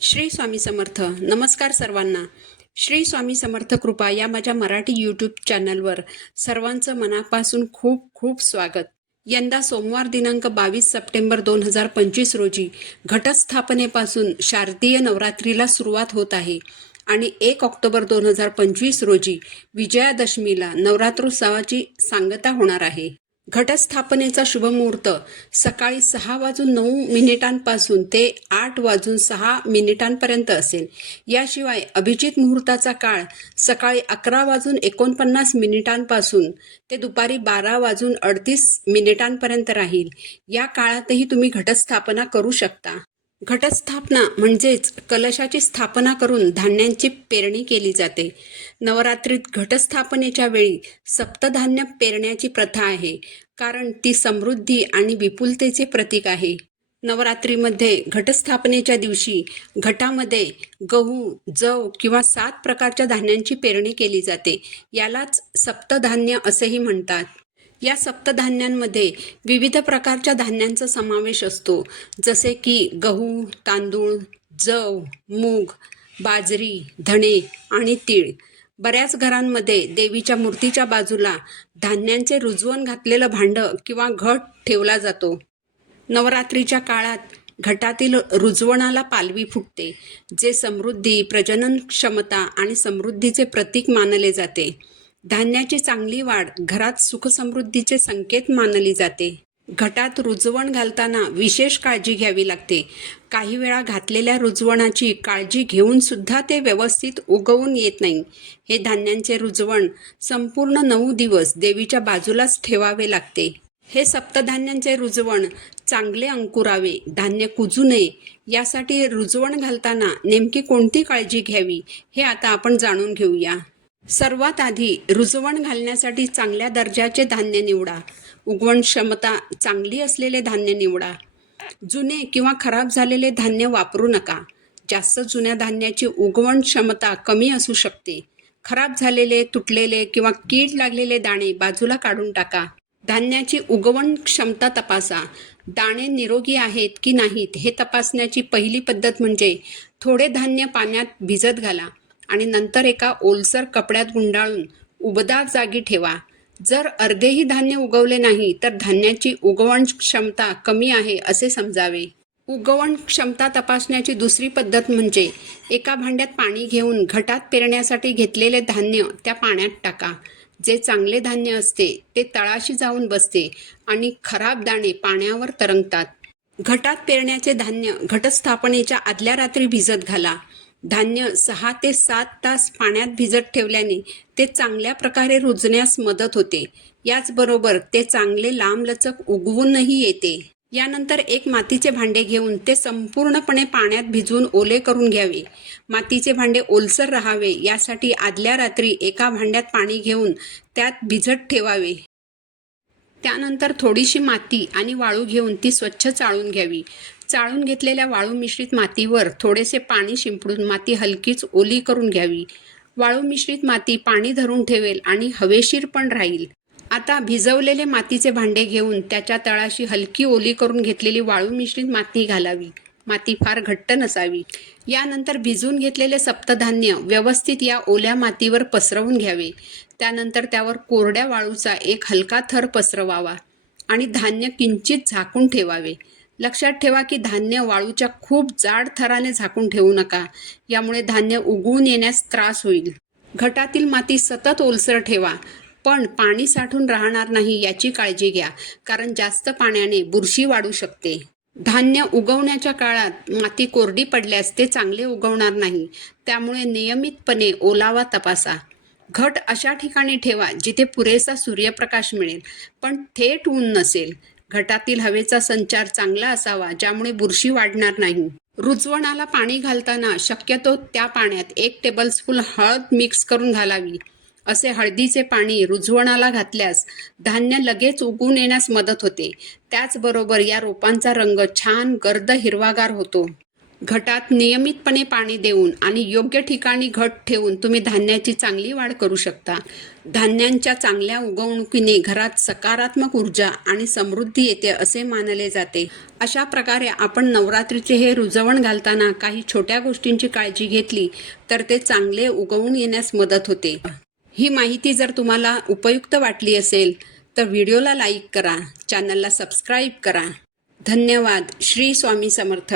श्री स्वामी समर्थ. नमस्कार सर्वांना. श्री स्वामी समर्थ कृपा या माझ्या मराठी यूट्यूब चॅनलवर सर्वांचं मनापासून खूप खूप स्वागत. यंदा सोमवार दिनांक 22 सप्टेंबर 2025 रोजी घटस्थापनेपासून शारदीय नवरात्रीला सुरुवात होत आहे आणि 1 ऑक्टोबर 2025 रोजी विजयादशमीला नवरात्रोत्सवाची सांगता होणार आहे. घटस्थापनेचा शुभमुहूर्त सकाळी 6:09 ते 8:06 असेल. याशिवाय अभिजित मुहूर्ताचा काळ सकाळी 11:49 ते दुपारी 12:38 राहील. या काळातही तुम्ही घटस्थापना करू शकता. घटस्थापना म्हणजेच कलशाची स्थापना करून धान्यांची पेरणी केली जाते. नवरात्रीत घटस्थापनेच्या वेळी सप्तधान्य पेरण्याची प्रथा आहे, कारण ती समृद्धी आणि विपुलतेचे प्रतीक आहे. नवरात्रीमध्ये घटस्थापनेच्या दिवशी घटामध्ये गहू, जव किंवा 7 प्रकारच्या धान्यांची पेरणी केली जाते. यालाच सप्तधान्य असेही म्हणतात. या सप्तधान्यांमध्ये विविध प्रकारच्या धान्यांचा समावेश असतो, जसे की गहू, तांदूळ, जव, मूग, बाजरी, धणे आणि तीळ. बऱ्याच घरांमध्ये देवीच्या मूर्तीच्या बाजूला धान्यांचे रुजवण घातलेलं भांडं किंवा घट ठेवला जातो. नवरात्रीच्या काळात घटातील रुजवणाला पालवी फुटते, जे समृद्धी, प्रजनन क्षमता आणि समृद्धीचे प्रतीक मानले जाते. धान्याची चांगली वाढ घरात सुखसमृद्धीचे संकेत मानली जाते. घटात रुजवण घालताना विशेष काळजी घ्यावी लागते. काही वेळा घातलेल्या रुजवणाची काळजी घेऊन सुद्धा ते व्यवस्थित उगवून येत नाही. हे धान्यांचे रुजवण संपूर्ण 9 दिवस देवीच्या बाजूलाच ठेवावे लागते. हे सप्तधान्यांचे रुजवण चांगले अंकुरावे, धान्य कुजू नये, यासाठी रुजवण घालताना नेमकी कोणती काळजी घ्यावी हे आता आपण जाणून घेऊया. सर्वात आधी रुजवण घालण्यासाठी चांगल्या दर्जाचे धान्य निवडा. उगवण क्षमता चांगली असलेले धान्य निवडा. जुने किंवा खराब झालेले धान्य वापरू नका. जास्त जुन्या धान्याची उगवण क्षमता कमी असू शकते. खराब झालेले, तुटलेले किंवा कीड लागलेले दाणे बाजूला काढून टाका. धान्याची उगवण क्षमता तपासा. दाणे निरोगी आहेत की नाहीत हे तपासण्याची पहिली पद्धत म्हणजे थोडे धान्य पाण्यात भिजत घाला आणि नंतर एका ओलसर कपड्यात गुंडाळून उबदार जागी ठेवा. जर अर्धेही धान्य उगवले नाही तर धान्याची उगवण क्षमता कमी आहे असे समजावे. उगवण क्षमता तपासण्याची दुसरी पद्धत म्हणजे एका भांड्यात पाणी घेऊन घटात पेरण्यासाठी घेतलेले धान्य त्या पाण्यात टाका. जे चांगले धान्य असते ते तळाशी जाऊन बसते आणि खराब दाणे पाण्यावर तरंगतात. घटात पेरण्याचे धान्य घटस्थापनेच्या आदल्या रात्री भिजत घाला. धान्य 6 ते 7 तास पाण्यात भिजत ठेवल्याने ते चांगल्या प्रकारे रुजण्यास मदत होते. याचबरोबर ते चांगले लांबलचक उगवूनही येते. यानंतर एक मातीचे भांडे घेऊन ते संपूर्णपणे पाण्यात भिजवून ओले करून घ्यावे. मातीचे भांडे ओलसर राहावे यासाठी आदल्या रात्री एका भांड्यात पाणी घेऊन त्यात भिजत ठेवावे. त्यानंतर थोडीशी माती आणि वाळू घेऊन ती स्वच्छ चाळून घ्यावी. चाळून घेतलेल्या वाळू मिश्रित मातीवर थोडेसे पाणी शिंपडून माती हलकीच ओली करून घ्यावी. वाळू मिश्रित माती पाणी धरून ठेवेल आणि हवेशीर पण राहील. आता भिजवलेले मातीचे भांडे घेऊन त्याच्या तळाशी हलकी ओली करून घेतलेली वाळू मिश्रित माती घालावी. माती फार घट्ट नसावी. यानंतर भिजवून घेतलेले सप्तधान्य व्यवस्थित या ओल्या मातीवर पसरवून घ्यावे. त्यानंतर त्यावर कोरड्या वाळूचा एक हलका थर पसरवावा आणि धान्य किंचित झाकून ठेवावे. लक्षात ठेवा की धान्य वाळूच्या खूप जाड थराने झाकून ठेवू नका. यामुळे धान्य उगवून येण्यास त्रास होईल. घटातील माती सतत ओलसर ठेवा, पण पाणी साठून राहणार नाही याची काळजी घ्या, कारण जास्त पाण्याने बुरशी वाढू शकते. धान्य उगवण्याच्या काळात माती कोरडी पडल्यास ते चांगले उगवणार नाही. त्यामुळे नियमितपणे ओलावा तपासा. घट अशा ठिकाणी ठेवा जिथे पुरेसा सूर्यप्रकाश मिळेल, पण थेट ऊन नसेल. घटातील हवेचा संचार चांगला असावा, ज्यामुळे बुरशी वाढणार नाही. रुजवणाला पाणी घालताना शक्यतो त्या पाण्यात 1 टेबलस्पून हळद मिक्स करून घालावी. असे हळदीचे पाणी रुजवणाला घातल्यास धान्य लगेच उगवून येण्यास मदत होते. त्याचबरोबर या रोपांचा रंग छान गर्द हिरवागार होतो. घटात नियमितपणे पाणी देऊन आणि योग्य ठिकाणी घट ठेवून तुम्ही धान्याची चांगली वाढ करू शकता. धान्यांच्या चांगल्या उगवणुकीने घरात सकारात्मक ऊर्जा आणि समृद्धी येते असे मानले जाते. अशा प्रकारे आपण नवरात्रीचे हे रुजवण घालताना काही छोट्या गोष्टींची काळजी घेतली तर ते चांगले उगवून येण्यास मदत होते. ही माहिती जर तुम्हाला उपयुक्त वाटली असेल तर व्हिडिओला लाईक करा, चॅनलला सबस्क्राईब करा. धन्यवाद. श्री स्वामी समर्थ.